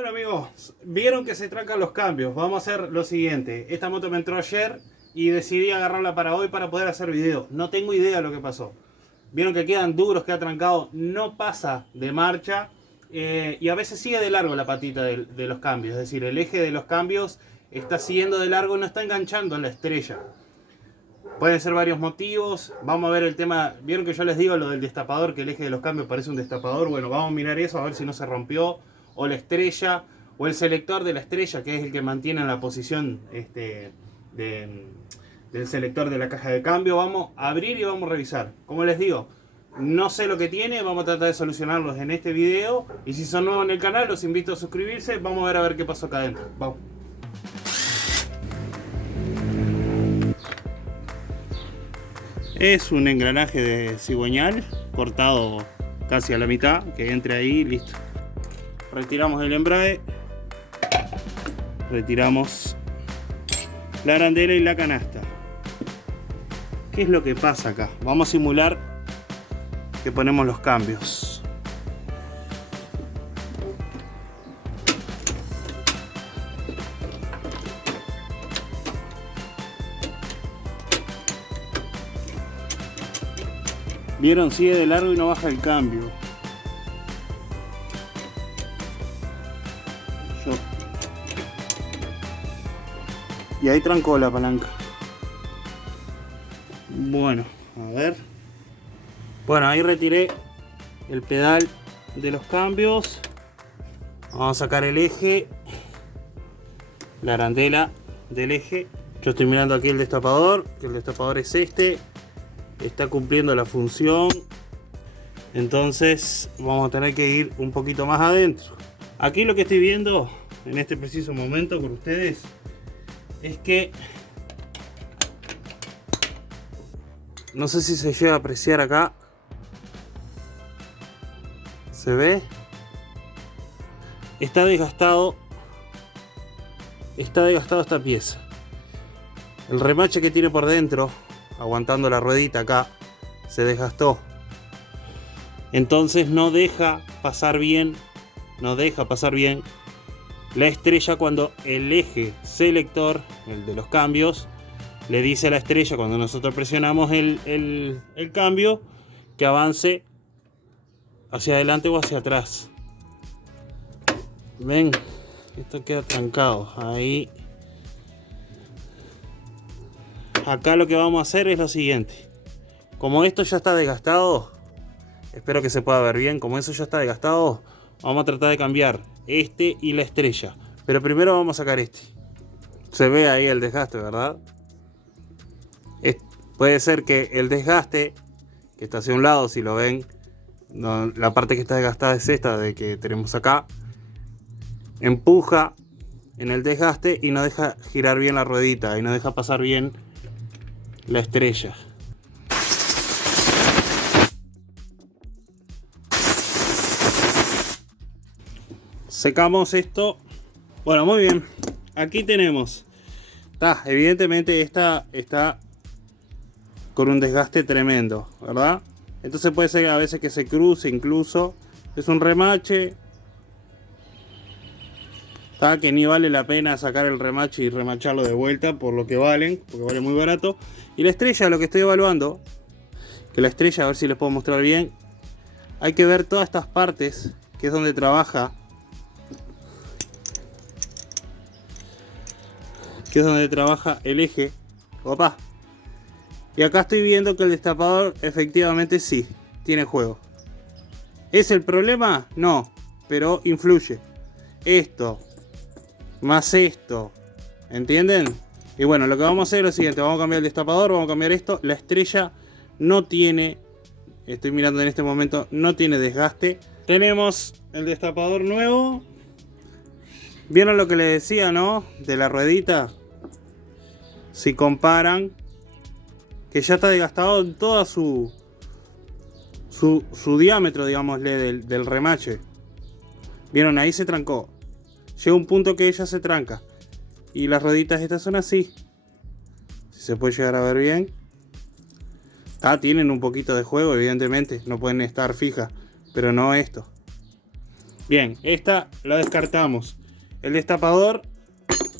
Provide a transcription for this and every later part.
Bueno amigos, vieron que se trancan los cambios. Vamos a hacer lo siguiente. Esta moto me entró ayer y decidí agarrarla para hoy para poder hacer video. No tengo idea de lo que pasó. Vieron que quedan duros, queda trancado, no pasa de marcha. Y a veces sigue de largo la patita de los cambios. Es decir, el eje de los cambios está siguiendo de largo y no está enganchando en la estrella. Pueden ser varios motivos. Vamos a ver el tema. Vieron que yo les digo lo del destapador, que el eje de los cambios parece un destapador. Bueno, vamos a mirar eso, a ver si no se rompió. O la estrella, o el selector de la estrella, que es el que mantiene la posición del selector de la caja de cambio. Vamos a abrir y vamos a revisar. Como les digo, no sé lo que tiene, vamos a tratar de solucionarlos en este video. Y si son nuevos en el canal, los invito a suscribirse. Vamos a ver qué pasó acá adentro. Vamos. Es un engranaje de cigüeñal cortado casi a la mitad, que entre ahí, listo. Retiramos el embrague, retiramos la arandela y la canasta. ¿Qué es lo que pasa acá? Vamos a simular que ponemos los cambios. Vieron, sigue de largo y no baja el cambio. Y ahí trancó la palanca. Bueno, a ver. Bueno, ahí retiré el pedal de los cambios. Vamos a sacar el eje, la arandela del eje. Yo estoy mirando aquí el destapador, que el destapador es este. Está cumpliendo la función. Entonces vamos a tener que ir un poquito más adentro. Aquí lo que estoy viendo en este preciso momento con ustedes es que no sé si se llega a apreciar acá. ¿Se ve? Está desgastado. Está desgastado esta pieza. El remache que tiene por dentro, aguantando la ruedita acá, se desgastó. Entonces no deja pasar bien. No deja pasar bien la estrella cuando el eje selector, el de los cambios, le dice a la estrella cuando nosotros presionamos el cambio que avance hacia adelante o hacia atrás. Ven, esto queda trancado ahí. Acá lo que vamos a hacer es lo siguiente. Como esto ya está desgastado, espero que se pueda ver bien. Como eso ya está desgastado, vamos a tratar de cambiar este y la estrella. Pero primero vamos a sacar este. Se ve ahí el desgaste, ¿verdad? Puede ser que el desgaste, que está hacia un lado, si lo ven, no, la parte que está desgastada es esta de que tenemos acá. Empuja en el desgaste y no deja girar bien la ruedita. Y no deja pasar bien la estrella. Secamos esto. Bueno, muy bien. Aquí tenemos. Evidentemente esta está con un desgaste tremendo, ¿verdad? Entonces puede ser a veces que se cruce incluso. Es un remache. Que ni vale la pena sacar el remache y remacharlo de vuelta por lo que valen, porque vale muy barato. Y la estrella, lo que estoy evaluando, que la estrella, a ver si les puedo mostrar bien. Hay que ver todas estas partes, que es donde trabaja. Que es donde trabaja el eje. Opa. Y acá estoy viendo que el destapador efectivamente sí tiene juego. ¿Es el problema? No, pero influye. Esto más esto, ¿entienden? Y bueno, lo que vamos a hacer es lo siguiente. Vamos a cambiar el destapador, vamos a cambiar esto. La estrella no tiene, estoy mirando en este momento, no tiene desgaste. Tenemos el destapador nuevo. ¿Vieron lo que les decía, no? De la ruedita. Si comparan, que ya está desgastado en toda su diámetro, digámosle, del remache. ¿Vieron? Ahí se trancó. Llega un punto que ella se tranca. Y las rueditas estas son así. Si se puede llegar a ver bien. Tienen un poquito de juego, evidentemente. No pueden estar fijas. Pero no esto. Bien, esta la descartamos. El destapador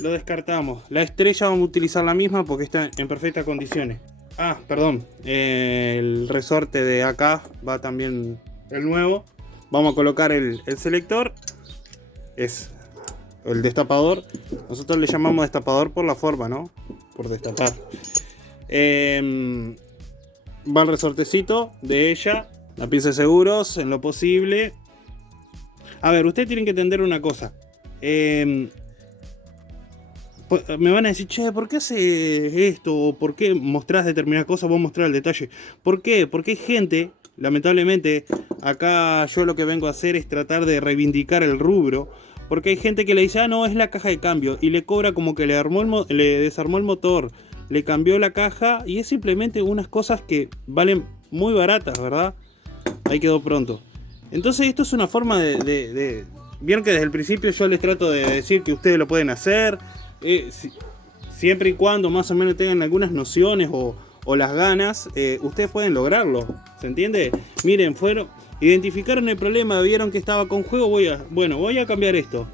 lo descartamos. La estrella vamos a utilizar la misma porque está en perfectas condiciones. Ah, perdón. El resorte de acá va también el nuevo. Vamos a colocar el selector. Es el destapador. Nosotros le llamamos destapador por la forma, ¿no? Por destapar. Va el resortecito de ella. La pieza de seguros en lo posible. A ver, ustedes tienen que entender una cosa. Me van a decir, che, ¿por qué hace esto? ¿O por qué mostrás determinadas cosas? Vos mostrás el detalle. ¿Por qué? Porque hay gente, lamentablemente, acá yo lo que vengo a hacer es tratar de reivindicar el rubro. Porque hay gente que le dice, ah, no, es la caja de cambio. Y le cobra como que le desarmó el motor, le cambió la caja. Y es simplemente unas cosas que valen muy baratas, ¿verdad? Ahí quedó pronto. Entonces esto es una forma Vieron que desde el principio yo les trato de decir que ustedes lo pueden hacer. Siempre y cuando más o menos tengan algunas nociones o las ganas, ustedes pueden lograrlo. ¿Se entiende? Miren, identificaron el problema, vieron que estaba con juego, voy a cambiar esto.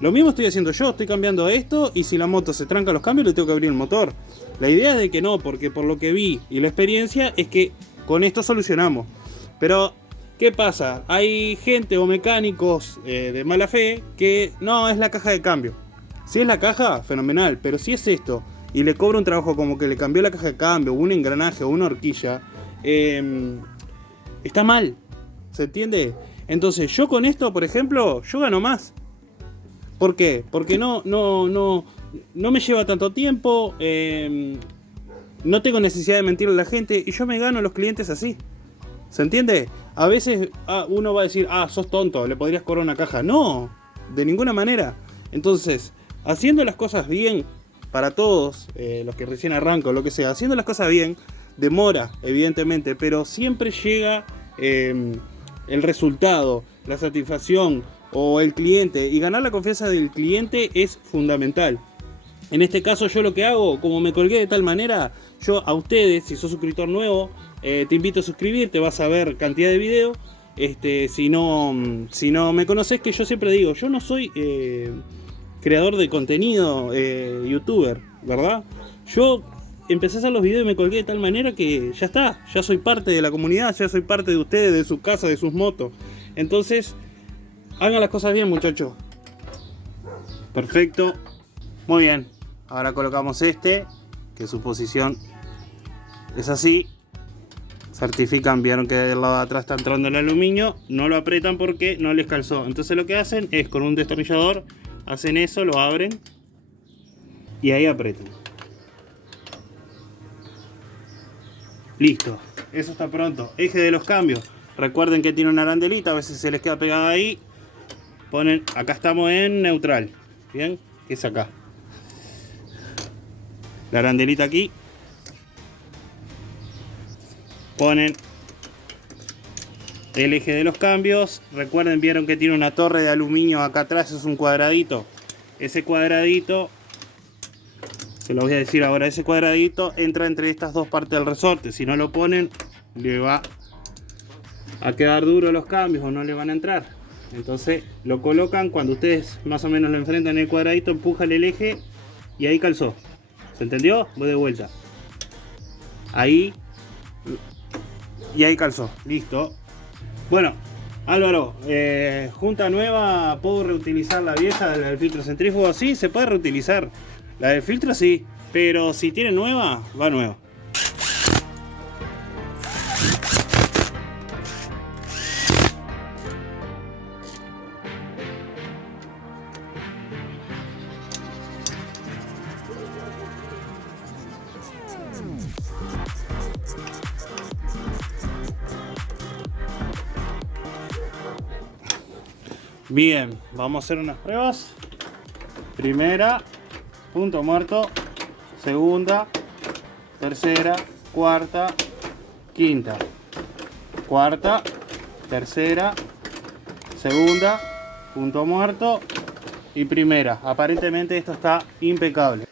Lo mismo estoy haciendo yo, estoy cambiando esto y si la moto se tranca los cambios le tengo que abrir el motor. La idea es de que no, porque por lo que vi y la experiencia es que con esto solucionamos. Pero ¿qué pasa? Hay gente o mecánicos de mala fe que no, es la caja de cambio. Si es la caja, fenomenal, pero si es esto y le cobra un trabajo como que le cambió la caja de cambio, un engranaje o una horquilla, está mal, ¿se entiende? Entonces yo con esto, por ejemplo, yo gano más. ¿Por qué? Porque no me lleva tanto tiempo, no tengo necesidad de mentirle a la gente y yo me gano a los clientes así. ¿Se entiende? A veces uno va a decir, sos tonto, le podrías cobrar una caja. No, de ninguna manera. Entonces, haciendo las cosas bien para todos, los que recién arrancan o lo que sea, haciendo las cosas bien, demora, evidentemente, pero siempre llega el resultado, la satisfacción o el cliente. Y ganar la confianza del cliente es fundamental. En este caso yo lo que hago, como me colgué de tal manera, yo a ustedes, si sos suscriptor nuevo, te invito a suscribirte, vas a ver cantidad de videos. Si no me conoces, que yo siempre digo, yo no soy creador de contenido, youtuber, ¿verdad? Yo empecé a hacer los videos y me colgué de tal manera que ya está, ya soy parte de la comunidad, ya soy parte de ustedes, de sus casas, de sus motos. Entonces, hagan las cosas bien, muchachos. Perfecto. Muy bien. Ahora colocamos que su posición es así. Certifican, vieron que del lado de atrás está entrando el aluminio, no lo aprietan porque no les calzó. Entonces lo que hacen es con un destornillador, hacen eso, lo abren y ahí aprietan. Listo, eso está pronto. Eje de los cambios, recuerden que tiene una arandelita, a veces se les queda pegada ahí. Ponen, acá estamos en neutral, bien, que es acá. La arandelita aquí. Ponen el eje de los cambios. Recuerden, vieron que tiene una torre de aluminio acá atrás, es un cuadradito. Ese cuadradito, se lo voy a decir ahora, ese cuadradito entra entre estas dos partes del resorte. Si no lo ponen, le va a quedar duro los cambios o no le van a entrar. Entonces lo colocan, cuando ustedes más o menos lo enfrentan en el cuadradito, empujan el eje y ahí calzó. ¿Se entendió? Voy de vuelta. Ahí. Y ahí calzó, listo. Bueno, Álvaro, junta nueva, ¿puedo reutilizar la vieja, la del filtro centrífugo? Sí, se puede reutilizar. La del filtro sí, pero si tiene nueva, va nueva. Bien, vamos a hacer unas pruebas. Primera, punto muerto. Segunda, tercera, cuarta, quinta. Cuarta, tercera, segunda, punto muerto y primera. Aparentemente esto está impecable.